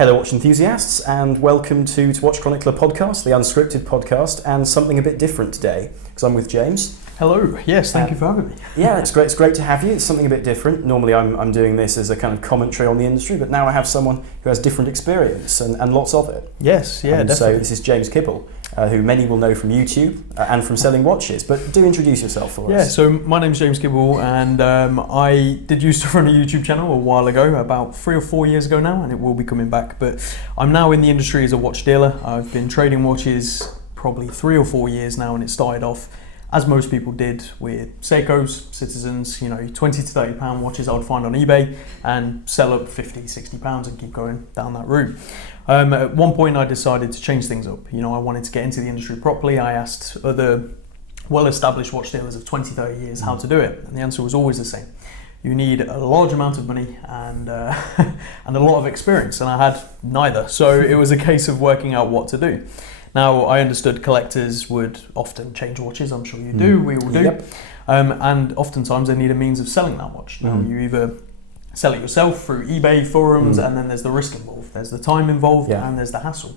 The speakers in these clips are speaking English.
Hello watch enthusiasts and welcome to Watch Chronicler podcast, the Unscripted podcast, and something a bit different today because I'm with James. Hello, yes, thank you for having me. Yeah, it's great to have you. It's something a bit different. Normally I'm doing this as a kind of commentary on the industry, but now I have someone who has different experience and lots of it. Yes, yeah, definitely. So this is James Kibble, who many will know from YouTube and from selling watches, but do introduce yourself for us. Yeah, so my name's James Kibble and I did used to run a YouTube channel a while ago, about 3 or 4 years ago now, and it will be coming back, but I'm now in the industry as a watch dealer. I've been trading watches probably 3 or 4 years now, and it started off as most people did with Seikos, Citizens, 20 to 30 pound watches I would find on eBay and sell up 50, 60 pounds and keep going down that route. At one point I decided to change things up. I wanted to get into the industry properly. I asked other well-established watch dealers of 20, 30 years how to do it, and the answer was always the same. You need a large amount of money and and a lot of experience, and I had neither. So it was a case of working out what to do. Now, I understood collectors would often change watches, I'm sure you do, we all do. Yep. And oftentimes they need a means of selling that watch. Now, you either sell it yourself through eBay forums, and then there's the risk involved, there's the time involved, and there's the hassle.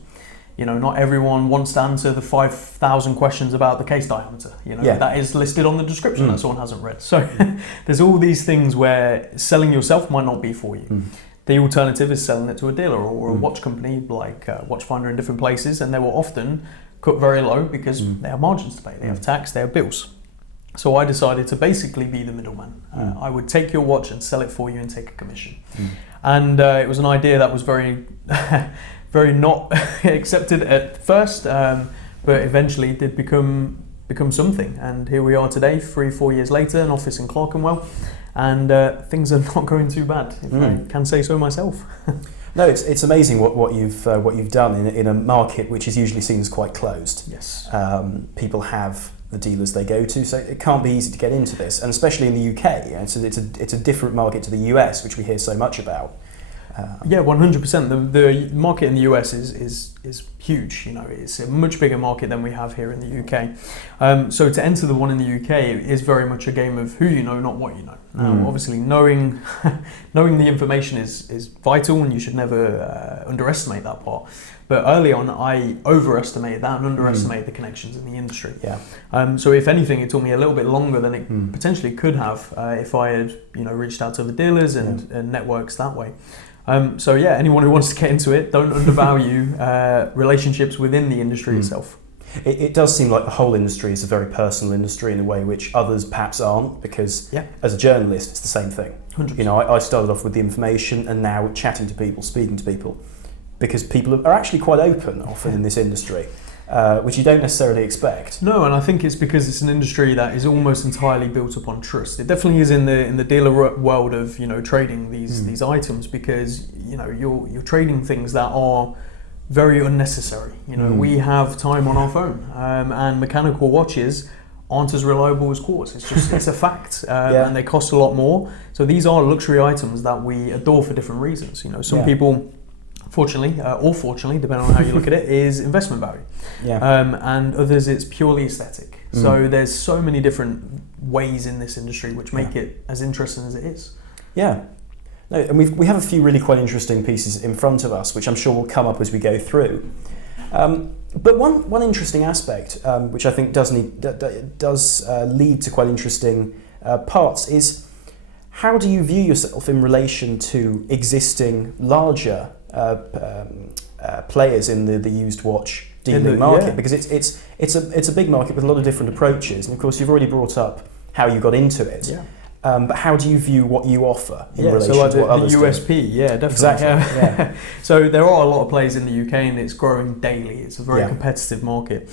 Not everyone wants to answer the 5,000 questions about the case diameter. That is listed on the description that someone hasn't read. So there's all these things where selling yourself might not be for you. The alternative is selling it to a dealer or a watch company like Watchfinder in different places, and they will often cut very low because they have margins to pay, they have tax, they have bills. So I decided to basically be the middleman. I would take your watch and sell it for you and take a commission. And it was an idea that was very, very not accepted at first, but eventually it did become something. And here we are today, 3-4 years later, an office in Clerkenwell. And things are not going too bad, if I can say so myself. No, it's amazing what you've done in a market which is usually seen as quite closed. Yes. People have the dealers they go to, so it can't be easy to get into this, and especially in the UK. It's a different market to the US, which we hear so much about. Yeah, 100%. The market in the US is huge. It's a much bigger market than we have here in the UK. So to enter the one in the UK is very much a game of who you know, not what you know. Obviously, knowing the information is vital, and you should never underestimate that part. But early on, I overestimated that and underestimated the connections in the industry. Yeah. So if anything, it took me a little bit longer than it potentially could have if I had reached out to the dealers and networks that way. So yeah, anyone who wants to get into it, don't undervalue relationships within the industry itself. It does seem like the whole industry is a very personal industry in a way which others perhaps aren't, because as a journalist it's the same thing. 100%. I started off with the information and now chatting to people, speaking to people, because people are actually quite open often in this industry. Which you don't necessarily expect. No, and I think it's because it's an industry that is almost entirely built upon trust. It definitely is in the dealer world of trading these items, because you're trading things that are very unnecessary. We have time on our phone, and mechanical watches aren't as reliable as quartz. It's a fact, and they cost a lot more. So these are luxury items that we adore for different reasons. Some people, fortunately, or fortunately, depending on how you look at it, is investment value. And others, it's purely aesthetic. So there's so many different ways in this industry which make it as interesting as it is. Yeah. No, and we have a few really quite interesting pieces in front of us, which I'm sure will come up as we go through. But one interesting aspect, which I think does lead to quite interesting parts, is how do you view yourself in relation to existing larger players in the used watch dealing market? Because it's a big market with a lot of different approaches, and of course you've already brought up how you got into it. But how do you view what you offer in relation to what others do? The USP, definitely. Exactly. So there are a lot of players in the UK, and it's growing daily. It's a very competitive market.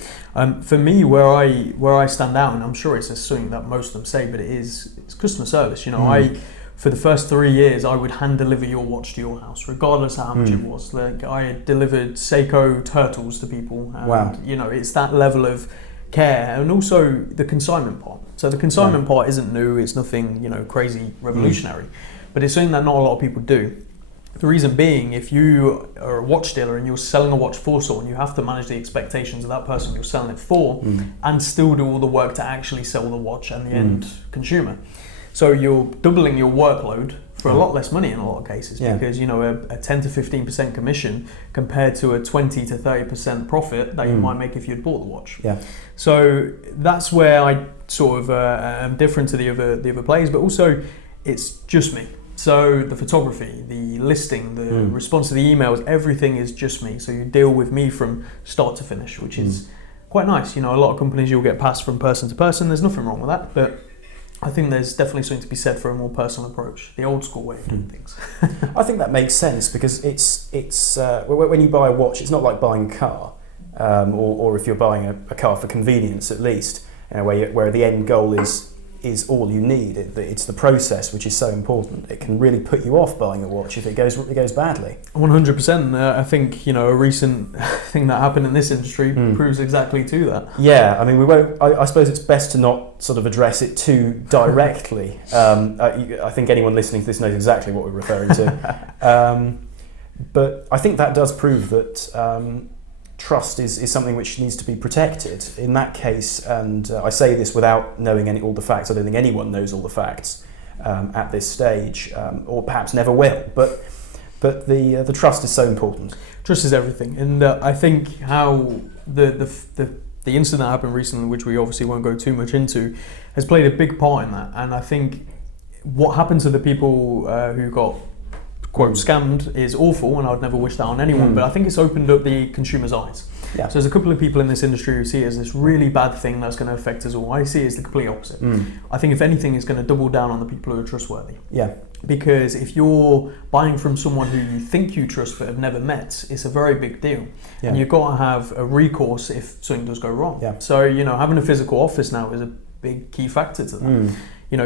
For me, where I stand out, and I'm sure it's something that most of them say, but it's customer service. For the first 3 years, I would hand deliver your watch to your house, regardless of how much it was. Like, I had delivered Seiko turtles to people, and it's that level of care, and also the consignment part. So the consignment part isn't new; it's nothing crazy revolutionary, but it's something that not a lot of people do. The reason being, if you are a watch dealer and you're selling a watch for someone, you have to manage the expectations of that person you're selling it for, and still do all the work to actually sell the watch and the end consumer. So you're doubling your workload for a lot less money in a lot of cases, because a 10 to 15% commission compared to a 20 to 30% profit that you might make if you'd bought the watch. Yeah. So that's where I sort of am different to the other players, but also it's just me. So the photography, the listing, the response to the emails, everything is just me. So you deal with me from start to finish, which is quite nice. A lot of companies you'll get passed from person to person. There's nothing wrong with that, but I think there's definitely something to be said for a more personal approach, the old school way of doing things. I think that makes sense, because it's when you buy a watch, it's not like buying a car, or if you're buying a car for convenience at least, where the end goal is all you need. It's the process which is so important. It can really put you off buying a watch if it goes badly. 100%. I think a recent thing that happened in this industry proves exactly to that. Yeah, I mean, we won't. I suppose it's best to not sort of address it too directly. I think anyone listening to this knows exactly what we're referring to. But I think that does prove that trust is something which needs to be protected in that case, and I say this without knowing all the facts. I don't think anyone knows all the facts at this stage, or perhaps never will. But the trust is so important. Trust is everything, and I think how the incident that happened recently, which we obviously won't go too much into, has played a big part in that. And I think what happened to the people who got quote scammed is awful, and I would never wish that on anyone, but I think it's opened up the consumer's eyes. Yeah. So there's a couple of people in this industry who see it as this really bad thing that's going to affect us all. I see it as the complete opposite. I think if anything, it's going to double down on the people who are trustworthy. Yeah. Because if you're buying from someone who you think you trust but have never met, it's a very big deal. Yeah. And you've got to have a recourse if something does go wrong. Yeah. So, having a physical office now is a big key factor to that.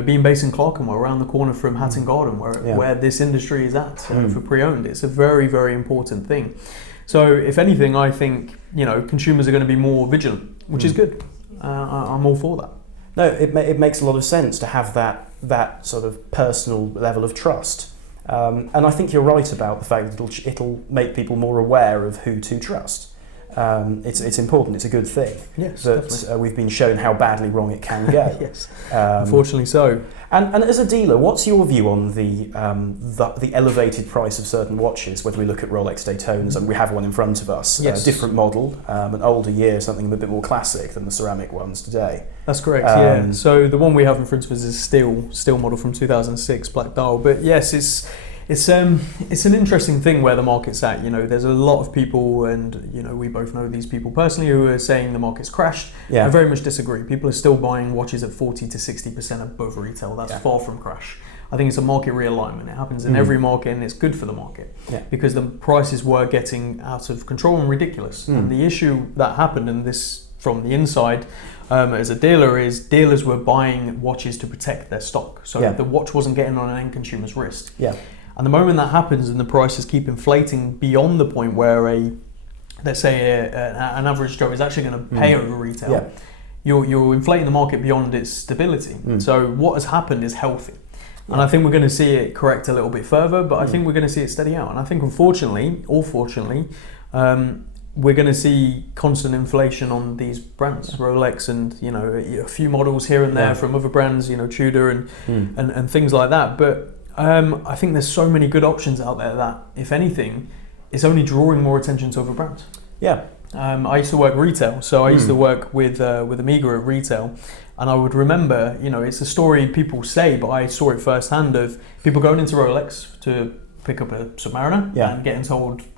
Being based in Clerkenwell, around the corner from Hatton Garden, where this industry is at, for pre-owned, it's a very, very important thing. So, if anything, I think consumers are going to be more vigilant, which is good. I'm all for that. No, it makes a lot of sense to have that sort of personal level of trust, and I think you're right about the fact that it'll make people more aware of who to trust. It's important. It's a good thing. Yes, that we've been shown how badly wrong it can go. Yes, unfortunately so. And as a dealer, what's your view on the elevated price of certain watches? Whether we look at Rolex Daytonas, and we have one in front of us, yes. A different model, an older year, something a bit more classic than the ceramic ones today. That's correct. Yeah. So the one we have in front of us is a steel model from 2006, black dial. But yes, it's an interesting thing where the market's at. There's a lot of people, and we both know these people personally, who are saying the market's crashed. Yeah. I very much disagree. People are still buying watches at 40 to 60% above retail. That's far from crash. I think it's a market realignment. It happens in every market, and it's good for the market because the prices were getting out of control and ridiculous. And the issue that happened, and this from the inside, as a dealer, is dealers were buying watches to protect their stock, so the watch wasn't getting on an end consumer's wrist. Yeah. And the moment that happens and the prices keep inflating beyond the point where an average Joe is actually going to pay over retail, you're inflating the market beyond its stability. So what has happened is healthy. And I think we're going to see it correct a little bit further, but I think we're going to see it steady out. And I think unfortunately, or fortunately, we're going to see constant inflation on these brands, Rolex, and a few models here and there from other brands, Tudor and things like that. But I think there's so many good options out there that, if anything, it's only drawing more attention to other brands. Yeah. I used to work retail, so I used to work with Amiga at retail, and I would remember, it's a story people say, but I saw it firsthand of people going into Rolex to pick up a Submariner and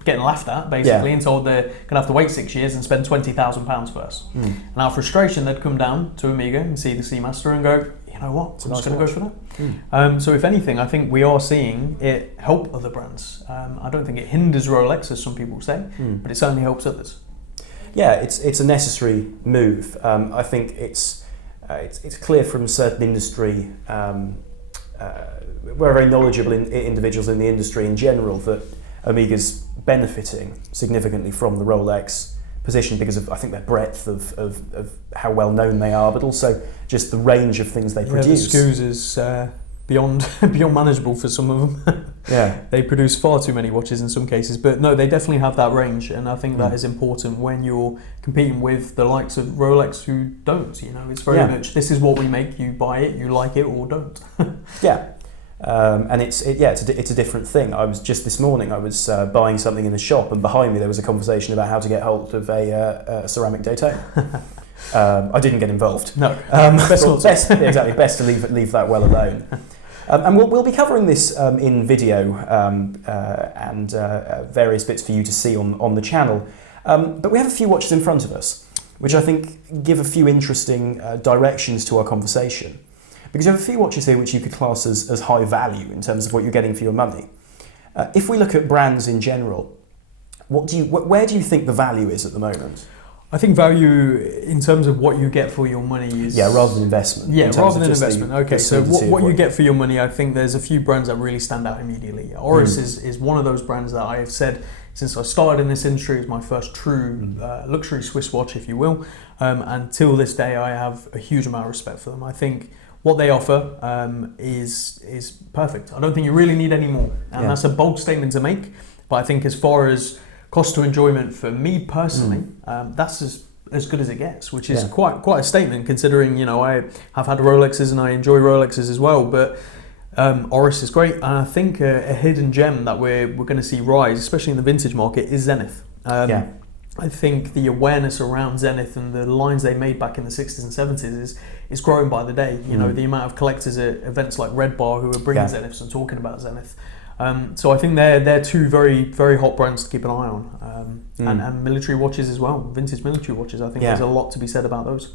getting laughed at basically, and told they're going to have to wait 6 years and spend £20,000 first. And out of frustration, they'd come down to Amiga and see the Seamaster and go, you know what, I'm just going to go for that. So if anything, I think we are seeing it help other brands. I don't think it hinders Rolex, as some people say, but it certainly helps others. Yeah, it's a necessary move. I think it's clear from certain industry, we're very knowledgeable individuals in the industry in general, that Amiga's benefiting significantly from the Rolex position because of, I think, their breadth of how well known they are, but also just the range of things they produce. The SKUs is beyond manageable for some of them. They produce far too many watches in some cases, but no, they definitely have that range, and I think that is important when you're competing with the likes of Rolex, who don't. It's very much, this is what we make, you buy it, you like it or don't. Yeah. And it's a different thing. I was just this morning. I was buying something in the shop, and behind me there was a conversation about how to get hold of a ceramic Daytona. I didn't get involved. No, best to leave that well alone. And we'll be covering this in video and various bits for you to see on the channel. But we have a few watches in front of us, which I think give a few interesting directions to our conversation. Because you have a few watches here which you could class as high value in terms of what you're getting for your money. If we look at brands in general, where do you think the value is at the moment? I think value in terms of what you get for your money is... Yeah, rather than investment. Yeah, rather than investment. Okay, so what you get for your money, I think there's a few brands that really stand out immediately. Oris is one of those brands that I have said since I started in this industry is my first true luxury Swiss watch, if you will. Until this day, I have a huge amount of respect for them. I think what they offer is perfect. I don't think you really need any more. And that's a bold statement to make. But I think as far as cost to enjoyment for me personally, that's as good as it gets, which is quite a statement considering, I have had Rolexes and I enjoy Rolexes as well, but Oris is great. And I think a hidden gem that we're going to see rise, especially in the vintage market, is Zenith. I think the awareness around Zenith and the lines they made back in the 60s and 70s is growing by the day. The amount of collectors at events like Red Bar who are bringing Zeniths and talking about Zenith. So I think they're two very, very hot brands to keep an eye on. And military watches as well, vintage military watches. I think there's a lot to be said about those.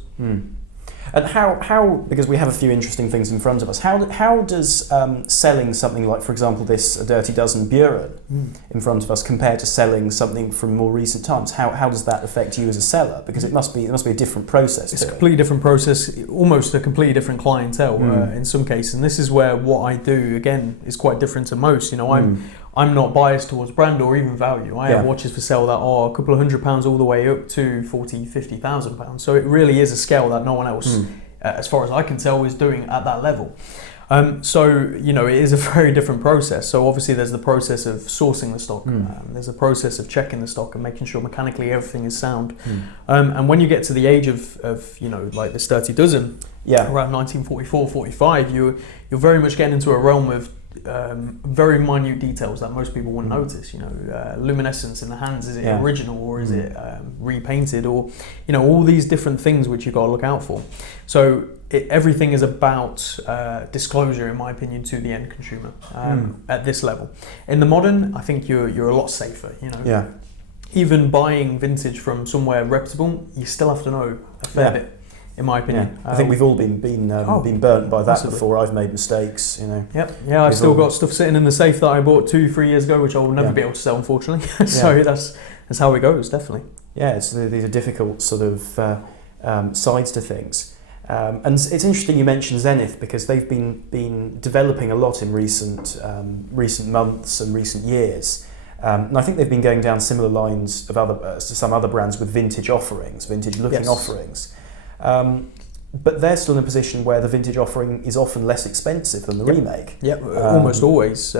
And how because we have a few interesting things in front of us, how does selling something like, for example, this Dirty Dozen Buren in front of us compare to selling something from more recent times? How does that affect you as a seller? Because it must be a different process. It's a completely different process, almost a completely different clientele in some cases. And this is where what I do, again, is quite different to most. I'm not biased towards brand or even value. I have watches for sale that are a couple of £100 all the way up to £40,000-50,000. So it really is a scale that no one else, as far as I can tell, is doing at that level. It is a very different process. So obviously there's the process of sourcing the stock. There's a process of checking the stock and making sure mechanically everything is sound. And when you get to the age of like this Dirty Dozen, around 1944, 45, you're very much getting into a realm of very minute details that most people wouldn't notice. Luminescence in the hands, is it original or is it repainted, or all these different things which you've got to look out for. So everything is about disclosure, in my opinion, to the end consumer at this level. In the modern, I think you're a lot safer. Even buying vintage from somewhere reputable, you still have to know a fair bit. In my opinion, I think we've all been burnt by that before. I've made mistakes, I've still got stuff sitting in the safe that I bought 2-3 years ago, which I will never be able to sell, unfortunately. So that's how it goes, definitely. Yeah, these are difficult sort of sides to things, and it's interesting you mentioned Zenith because they've been developing a lot in recent months and recent years. And I think they've been going down similar lines of to some other brands with vintage looking offerings. But they're still in a position where the vintage offering is often less expensive than the remake. Almost always.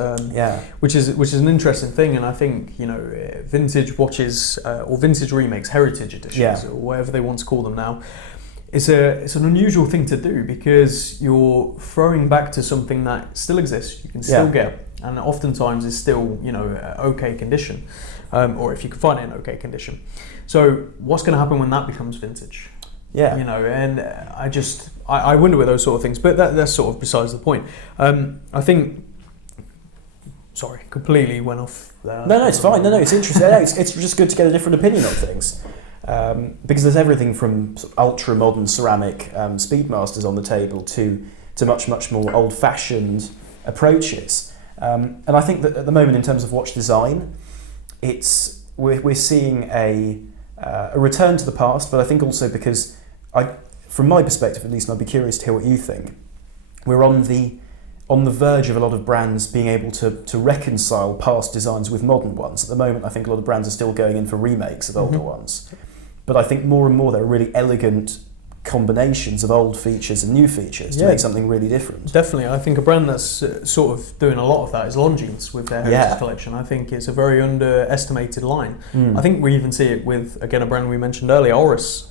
Which is an interesting thing, and I think vintage watches or vintage remakes, heritage editions, or whatever they want to call them now. It's an unusual thing to do because you're throwing back to something that still exists. You can still get, and oftentimes is still okay condition, or if you can find it in okay condition. So what's going to happen when that becomes vintage? And I wonder with those sort of things, but that's sort of besides the point. I think, sorry, completely went off there. No, it's fine. No, it's interesting. It's just good to get a different opinion on things. Because there's everything from sort of ultra modern ceramic Speedmasters on the table to much more old fashioned approaches. And I think that at the moment in terms of watch design, we're seeing a return to the past, but I think also because from my perspective at least, and I'd be curious to hear what you think, we're on the verge of a lot of brands being able to reconcile past designs with modern ones. At the moment, I think a lot of brands are still going in for remakes of older ones. But I think more and more there are really elegant, combinations of old features and new features to make something really different. Definitely. I think a brand that's sort of doing a lot of that is Longines with their Heritage collection. I think it's a very underestimated line. I think we even see it with, again, a brand we mentioned earlier, Oris,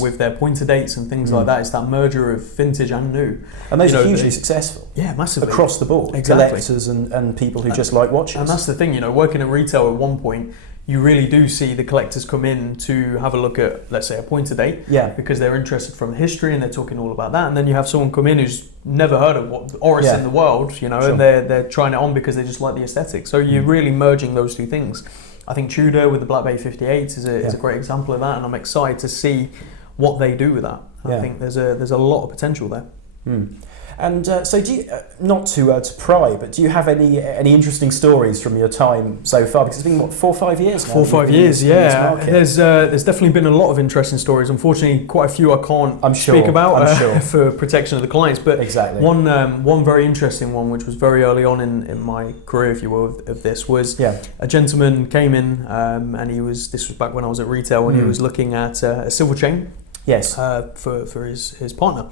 with their pointer dates and things like that. It's that merger of vintage and new. And those are hugely successful. Yeah, massively. Across the board. Exactly. Collectors and people who just like watches. And that's the thing, working at retail at one point, you really do see the collectors come in to have a look at, let's say, a pointer date, because they're interested from the history and they're talking all about that. And then you have someone come in who's never heard of what Oris in the world, and they're trying it on because they just like the aesthetic. So you're really merging those two things. I think Tudor with the Black Bay 58 is a great example of that, and I'm excited to see what they do with that. I think there's a lot of potential there. And so, do you, not to pry, but do you have any interesting stories from your time so far? Because it's been, what, 4 or 5 years now? 4 or 5 years, yeah. There's definitely been a lot of interesting stories. Unfortunately, quite a few I can't speak about for protection of the clients. But one very interesting one, which was very early on in my career, if you will, of this, was a gentleman came in, and this was back when I was at retail, and he was looking at a silver chain for his partner.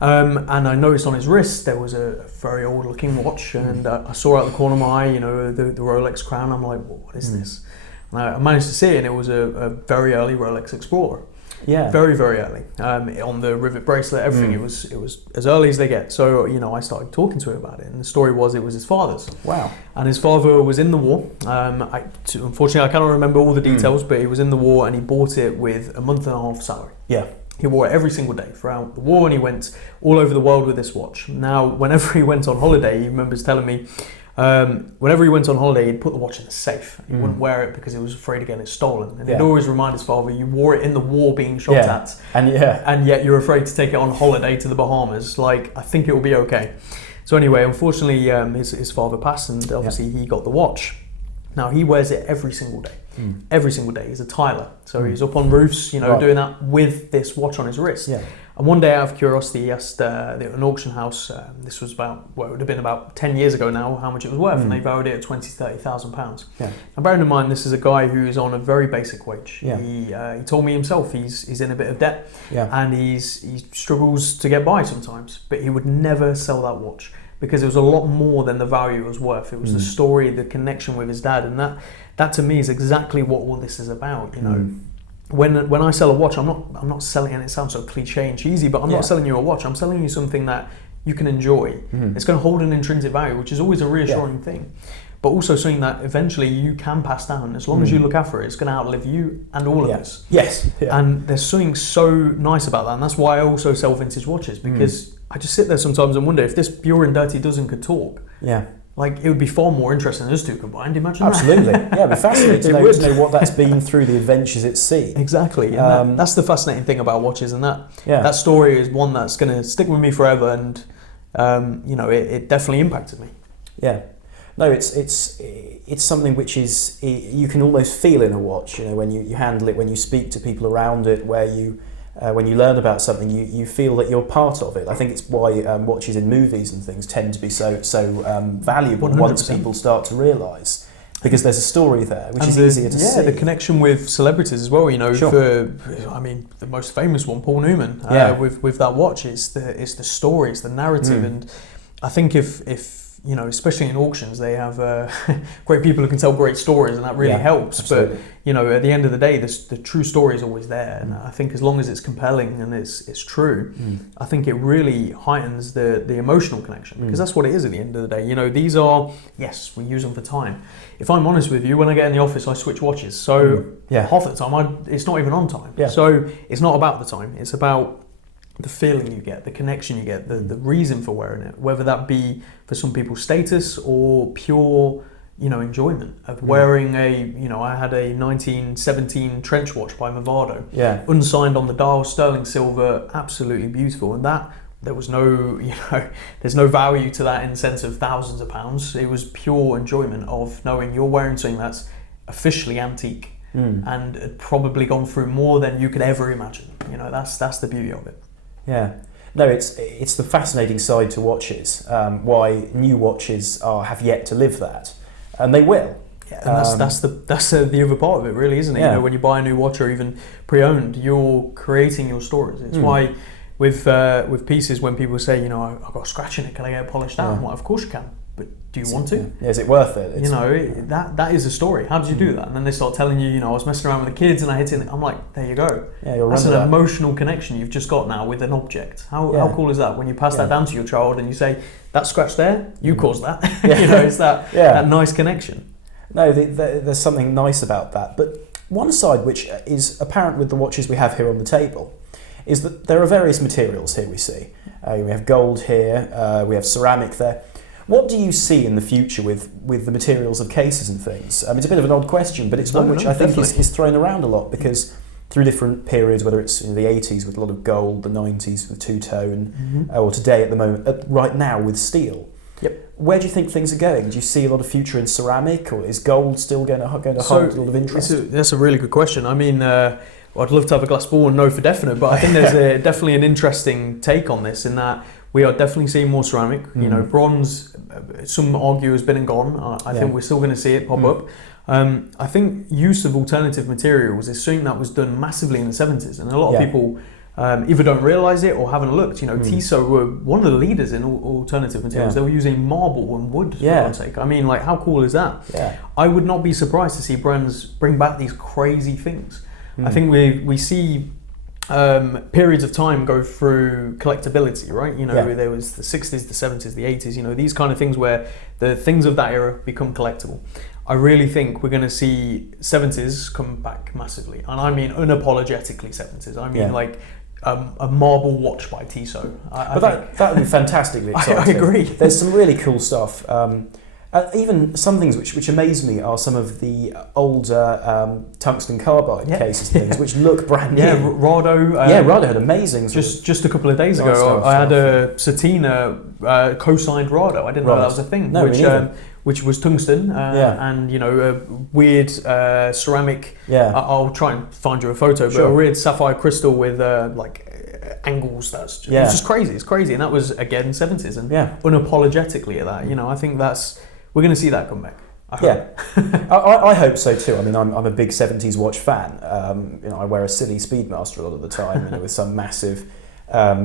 And I noticed on his wrist there was a very old looking watch, and I saw out the corner of my eye, the Rolex crown. I'm like, what is this? And I managed to see it, and it was a very early Rolex Explorer. Yeah. Very, very early. On the rivet bracelet, everything. It was as early as they get. So, I started talking to him about it, and the story was it was his father's. Wow. And his father was in the war. Unfortunately, I cannot remember all the details, but he was in the war, and he bought it with a month and a half salary. Yeah. He wore it every single day throughout the war, and he went all over the world with this watch. Now, whenever he went on holiday, he remembers telling me, whenever he went on holiday, he'd put the watch in the safe. He wouldn't wear it because he was afraid of getting it stolen. And he'd always remind his father, you wore it in the war being shot at, and yet you're afraid to take it on holiday to the Bahamas. Like, I think it will be okay. So anyway, unfortunately, his father passed, and obviously he got the watch. Now, he wears it every single day. Every single day. He's a tiler. So he's up on roofs, doing that with this watch on his wrist. Yeah. And one day, out of curiosity, he asked an auction house, this was it would have been about 10 years ago now, how much it was worth, and they valued it at £20,000 to £30,000. Yeah. And bearing in mind, this is a guy who's on a very basic wage. Yeah. He told me himself he's in a bit of debt, and he struggles to get by sometimes, but he would never sell that watch, because it was a lot more than the value it was worth. It was the story, the connection with his dad, and that to me is exactly what all this is about. When I sell a watch, I'm not selling, and it sounds so cliche and cheesy, but I'm not selling you a watch. I'm selling you something that you can enjoy. It's going to hold an intrinsic value, which is always a reassuring thing, but also something that eventually you can pass down. As long as you look after it, it's going to outlive you and all of us. Yes. Yeah. And there's something so nice about that, and that's why I also sell vintage watches, because I just sit there sometimes and wonder if this pure and dirty dozen could talk. Yeah. Like, it would be far more interesting than us two combined. Imagine Absolutely. Yeah, it'd be fascinating to know what that's been through the adventures it's seen. Exactly. And that's the fascinating thing about watches, and that story is one that's going to stick with me forever, and it definitely impacted me. Yeah. No, it's something which is, you can almost feel in a watch, when you handle it, when you speak to people around it, where you when you learn about something, you feel that you're part of it. I think it's why watches in movies and things tend to be so valuable 100%. Once people start to realise, because there's a story there, which is easier to see. Yeah, the connection with celebrities as well. Sure. The most famous one, Paul Newman, with that watch, it's the story, it's the narrative, and I think if especially in auctions, they have great people who can tell great stories, and that really helps. Absolutely. But at the end of the day, the true story is always there, and I think as long as it's compelling and it's true, I think it really heightens the emotional connection, because that's what it is at the end of the day. These are, yes, we use them for time. If I'm honest with you, when I get in the office, I switch watches. So half the time, it's not even on time. Yeah. So it's not about the time. It's about the feeling you get, the connection you get, the reason for wearing it, whether that be for some people status or pure, enjoyment of wearing I had a 1917 trench watch by Movado, unsigned on the dial, sterling silver, absolutely beautiful, and that there was no, there's no value to that in the sense of thousands of pounds. It was pure enjoyment of knowing you're wearing something that's officially antique and had probably gone through more than you could ever imagine. That's the beauty of it. Yeah, no, it's the fascinating side to watches. Why new watches have yet to live that, and they will. Yeah, and that's the other part of it, really, isn't it? Yeah. You know, when you buy a new watch or even pre-owned, you're creating your stories. It's why with pieces, when people say, you know, I've got a scratch in it, can I get it polished out? I'm like, of course you can, but do you want to? Yeah, is it worth it? You know, that is a story. How did you do that? And then they start telling you, you know, I was messing around with the kids and I hit it. I'm like, there you go. Yeah, that's an emotional connection you've just got now with an object. How cool is that when you pass that down to your child and you say, that scratch there, you caused that. You know, it's that nice connection. No, there's something nice about that. But one side which is apparent with the watches we have here on the table is that there are various materials here we see. We have gold here, we have ceramic there. What do you see in the future with the materials of cases and things? It's a bit of an odd question, but it's one which I think is thrown around a lot because through different periods, whether it's in the 80s with a lot of gold, the 90s with two-tone, or today at the moment, right now with steel. Yep. Where do you think things are going? Do you see a lot of future in ceramic, or is gold still going to hold a lot of interest? That's a really good question. I mean, I'd love to have a glass ball and know for definite, but I think there's definitely an interesting take on this in that we are definitely seeing more ceramic. You know, bronze, some argue has been and gone. I think we're still going to see it pop up. I think use of alternative materials is something that was done massively in the 70s, and a lot of people either don't realise it or haven't looked. You know, Tissot were one of the leaders in alternative materials. They were using marble and wood, for God's sake. I mean, like, how cool is that? Yeah. I would not be surprised to see brands bring back these crazy things. I think we see periods of time go through collectability, right? You know, there was the 60s, the 70s, the 80s, you know, these kind of things where the things of that era become collectible. I really think we're going to see 70s come back massively. And I mean unapologetically 70s. I mean like a marble watch by Tissot. That would be fantastically exciting. I agree. There's some really cool stuff. Even some things which amaze me are some of the older tungsten carbide cases and things which look brand new. Yeah, Rado. Rado had amazing. Just a couple of days ago, I had a Certina co-signed Rado. I didn't know that was a thing. No, which was tungsten and, you know, a weird ceramic. I'll try and find you a photo, but a weird sapphire crystal with angles. It's just crazy. It's crazy, and that was again 70s and unapologetically at that. You know, I think we're going to see that come back. I hope so too. I mean, I'm a big 70s watch fan. You know, I wear a silly Speedmaster a lot of the time, you know, with some massive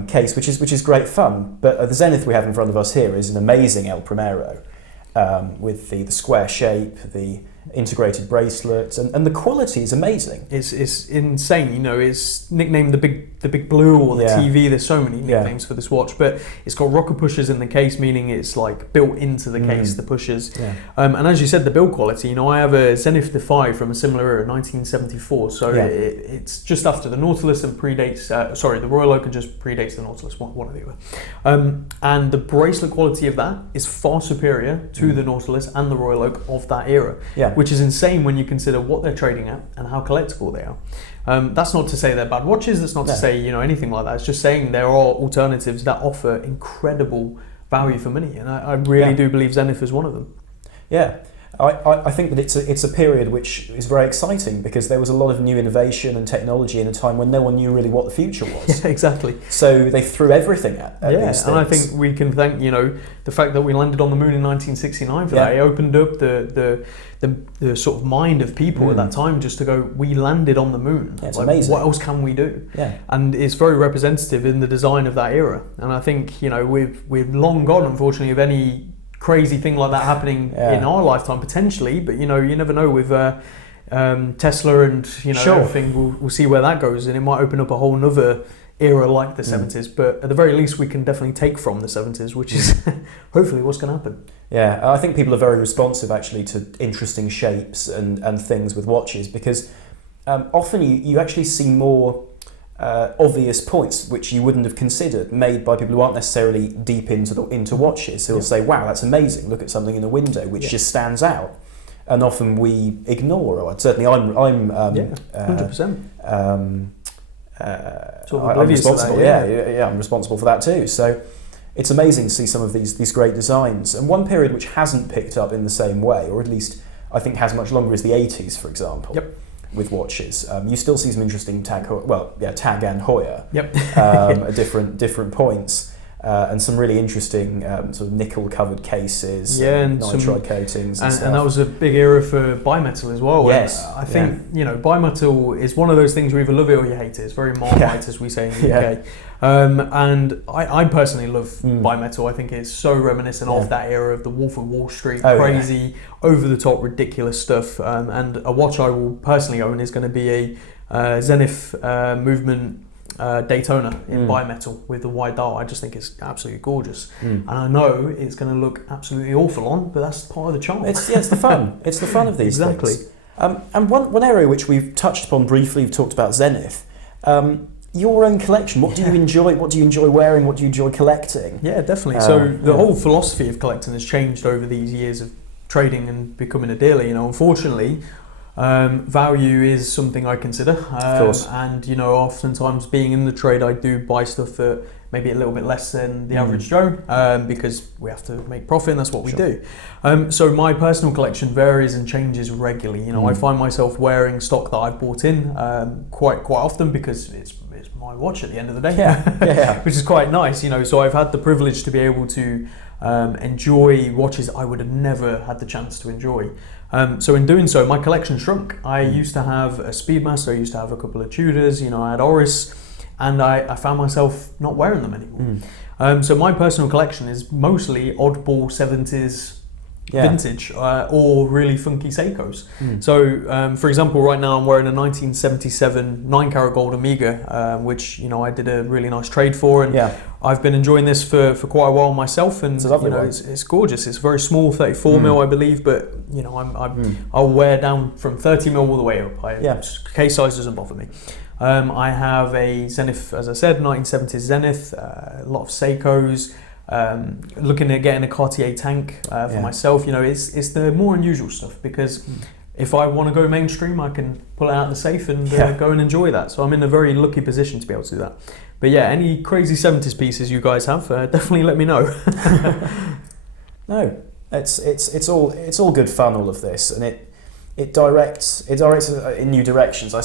case, which is great fun. But the Zenith we have in front of us here is an amazing El Primero. With the square shape, the integrated bracelets, and the quality is amazing. It's insane. You know, it's nicknamed the big blue or the TV. There's so many nicknames for this watch, but it's got rocker pushers in the case, meaning it's like built into the case, the pushers. And as you said, the build quality. You know, I have a Zenith Defy from a similar era, 1974. So it's just after the Nautilus and predates. The Royal Oak and just predates the Nautilus. One or the other. And the bracelet quality of that is far superior to the Nautilus and the Royal Oak of that era. Which is insane when you consider what they're trading at and how collectible they are. That's not to say they're bad watches. That's not to say, you know, anything like that. It's just saying there are alternatives that offer incredible value for money, and I really do believe Zenith is one of them. Yeah. I think that it's a period which is very exciting because there was a lot of new innovation and technology in a time when no one knew really what the future was. Exactly. So they threw everything at these things. And I think we can thank, you know, the fact that we landed on the moon in 1969 for that. It opened up the sort of mind of people at that time just to go, we landed on the moon. It's amazing. What else can we do? And it's very representative in the design of that era. And I think, you know, we've long gone, unfortunately, of any crazy thing like that happening in our lifetime potentially, but you know, you never know with Tesla and, you know, everything. We'll see where that goes, and it might open up a whole nother era like the 70s, but at the very least we can definitely take from the 70s, which is hopefully what's going to happen. I think people are very responsive actually to interesting shapes and things with watches, because often you actually see more obvious points which you wouldn't have considered made by people who aren't necessarily deep into watches. So they'll say, wow, that's amazing, look at something in a window which just stands out, and often we ignore, or certainly I'm 100%. I'm responsible. That, I'm responsible for that too. So it's amazing to see some of these great designs. And one period which hasn't picked up in the same way, or at least I think has much longer, is the 80s, for example. With watches, you still see some interesting Tag and Heuer. At different points. and some really interesting sort of nickel-covered cases, and nitride coatings, and stuff. And that was a big era for bimetal as well. Yes, and I think bimetal is one of those things where you either love it or you hate it. It's very Marmite, as we say in the UK. And I personally love bimetal. I think it's so reminiscent of that era of the Wolf of Wall Street, crazy, over-the-top, ridiculous stuff. And a watch I will personally own is going to be a Zenith movement Daytona in bimetal with the white dial. I just think it's absolutely gorgeous, and I know it's going to look absolutely awful on, but that's part of the charm. It's the fun. It's the fun of these things. And one area which we've touched upon briefly, we've talked about Zenith. Your own collection. What do you enjoy? What do you enjoy wearing? What do you enjoy collecting? Yeah, definitely. So the whole philosophy of collecting has changed over these years of trading and becoming a dealer. Unfortunately. Value is something I consider, of course. And oftentimes being in the trade, I do buy stuff that maybe a little bit less than the average Joe, because we have to make profit, and that's what we do. So my personal collection varies and changes regularly. I find myself wearing stock that I've bought in quite often because it's my watch at the end of the day, which is quite nice. So I've had the privilege to be able to enjoy watches I would have never had the chance to enjoy. So in doing so, my collection shrunk. I used to have a Speedmaster, I used to have a couple of Tudors, I had Oris, and I found myself not wearing them anymore. So my personal collection is mostly oddball 70s vintage or really funky Seikos. So for example, right now I'm wearing a 1977 9-carat gold Omega, which I did a really nice trade for, and I've been enjoying this for quite a while myself, and it's gorgeous. It's very small, 34mm I believe, but I'll wear down from 30mm all the way up. Case size doesn't bother me. I have a Zenith, as I said, 1970s Zenith, a lot of Seikos. Looking at getting a Cartier tank for myself. It's the more unusual stuff, because if I want to go mainstream, I can pull it out of the safe and go and enjoy that. So I'm in a very lucky position to be able to do that. But any crazy 70s pieces you guys have, definitely let me know. No, it's all good fun, all of this, and it directs in new directions. I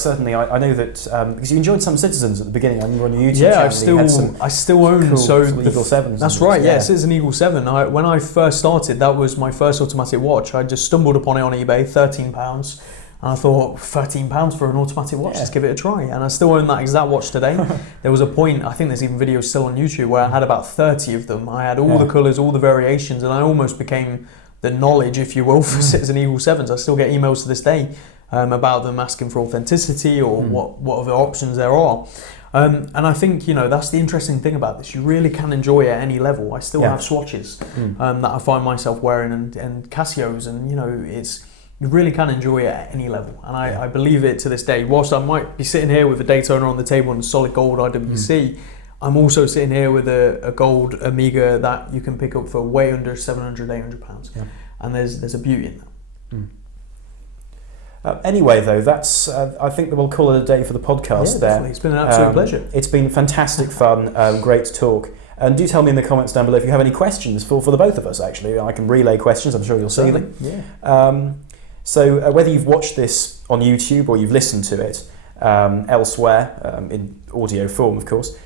know that because you enjoyed some Citizens at the beginning. I remember on your YouTube channel. I still own cool some Eagle 7s. That's right. Yeah, Citizen Eagle 7. When I first started, that was my first automatic watch. I just stumbled upon it on eBay, £13. And I thought, £13 for an automatic watch, let's give it a try. And I still own that exact watch today. There was a point, I think there's even videos still on YouTube, where I had about 30 of them. I had all the colours, all the variations, and I almost became the knowledge, if you will, for Citizen Eagle 7s. I still get emails to this day about them asking for authenticity or what other options there are. And I think, that's the interesting thing about this. You really can enjoy it at any level. I still have swatches that I find myself wearing, and Casios, and, you really can enjoy it at any level. And I believe it to this day. Whilst I might be sitting here with a Daytona on the table and a solid gold IWC, I'm also sitting here with a gold Omega that you can pick up for way under 700, 800 pounds. And there's a beauty in that. Anyway, though, that's I think that we'll call it a day for the podcast there. Definitely. It's been an absolute pleasure. It's been fantastic fun, great to talk. And do tell me in the comments down below if you have any questions for the both of us, actually. I can relay questions, I'm sure you'll see them. So whether you've watched this on YouTube or you've listened to it elsewhere, in audio form, of course,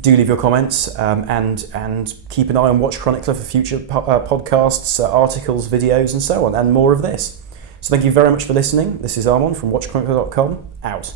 do leave your comments and keep an eye on Watch Chronicler for future podcasts, articles, videos, and so on, and more of this. So thank you very much for listening. This is Armand from WatchChronicler.com, out.